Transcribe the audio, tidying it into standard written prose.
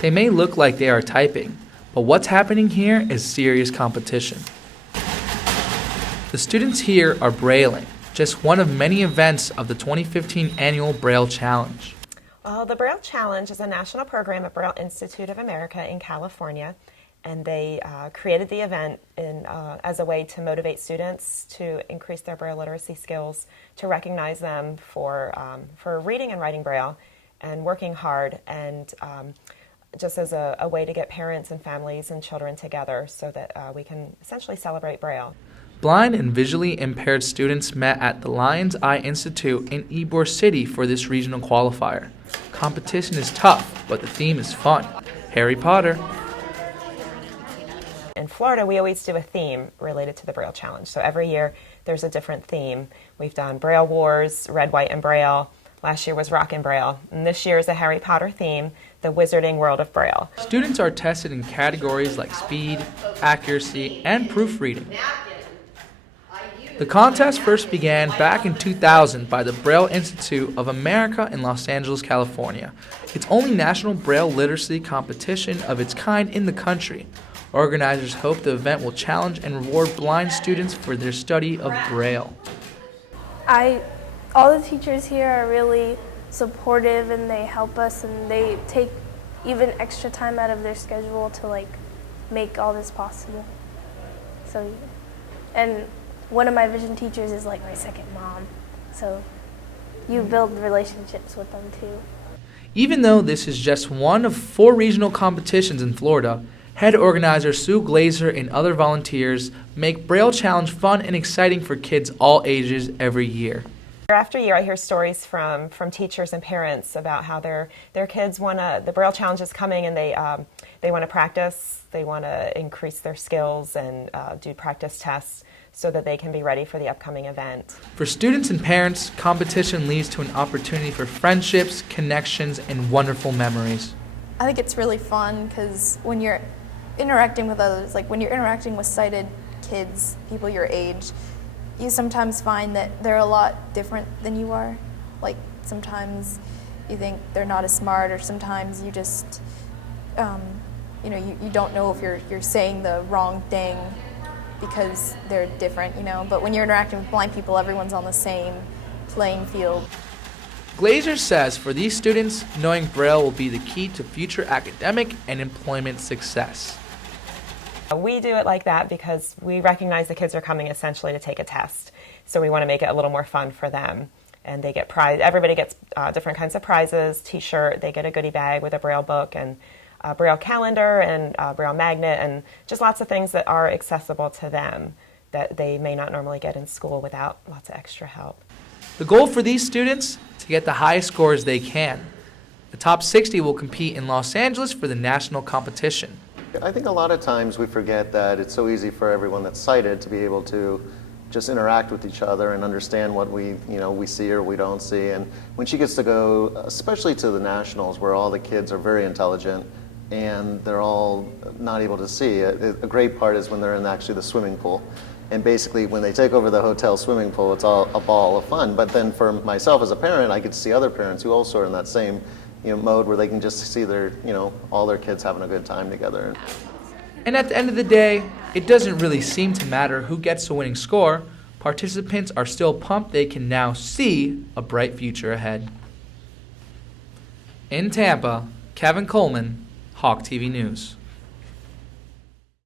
They may look like they are typing, but what's happening here is serious competition. The students here are Brailling, just one of many events of the 2015 annual Braille Challenge. Well, the Braille Challenge is a national program at Braille Institute of America in California, and they created the event as a way to motivate students to increase their Braille literacy skills, to recognize them for reading and writing Braille and working hard, and just as a way to get parents and families and children together so that we can essentially celebrate Braille. Blind and visually impaired students met at the Lion's Eye Institute in Ybor City for this regional qualifier. Competition is tough, but the theme is fun. Harry Potter. In Florida, we always do a theme related to the Braille Challenge. So every year there's a different theme. We've done Braille Wars, Red, White, and Braille. Last year was Rock and Braille. And this year is a Harry Potter theme, the Wizarding World of Braille. Students are tested in categories like speed, accuracy, and proofreading. The contest first began back in 2000 by the Braille Institute of America in Los Angeles, California. It's only national Braille literacy competition of its kind in the country. Organizers hope the event will challenge and reward blind students for their study of Braille. All the teachers here are really supportive, and they help us, and they take even extra time out of their schedule to make all this possible. And one of my vision teachers is like my second mom, so you build relationships with them too. Even though this is just one of 4 regional competitions in Florida, head organizer Sue Glazer and other volunteers make Braille Challenge fun and exciting for kids all ages every year. Year after year, I hear stories from teachers and parents about how their kids the Braille Challenge is coming, and they want to practice, they want to increase their skills and do practice tests so that they can be ready for the upcoming event. For students and parents, competition leads to an opportunity for friendships, connections, and wonderful memories. I think it's really fun because when you're interacting with others, like when you're interacting with sighted kids, people your age, you sometimes find that they're a lot different than you are. Like sometimes you think they're not as smart, or sometimes you just, you don't know if you're saying the wrong thing because they're different, But when you're interacting with blind people, everyone's on the same playing field. Glazer says for these students, knowing Braille will be the key to future academic and employment success. We do it like that because we recognize the kids are coming essentially to take a test. So we want to make it a little more fun for them. And they get everybody gets different kinds of prizes, t-shirt, they get a goodie bag with a Braille book and a Braille calendar and a Braille magnet, and just lots of things that are accessible to them that they may not normally get in school without lots of extra help. The goal for these students? To get the highest scores they can. The top 60 will compete in Los Angeles for the national competition. I think a lot of times we forget that it's so easy for everyone that's sighted to be able to just interact with each other and understand what we see or we don't see. And when she gets to go, especially to the nationals where all the kids are very intelligent and they're all not able to see, a great part is when they're in actually the swimming pool. And basically when they take over the hotel swimming pool, it's all a ball of fun. But then for myself as a parent, I get to see other parents who also are in that same mode where they can just see their, all their kids having a good time together. And at the end of the day, it doesn't really seem to matter who gets the winning score. Participants are still pumped they can now see a bright future ahead. In Tampa, Kevin Coleman, Hawk TV News.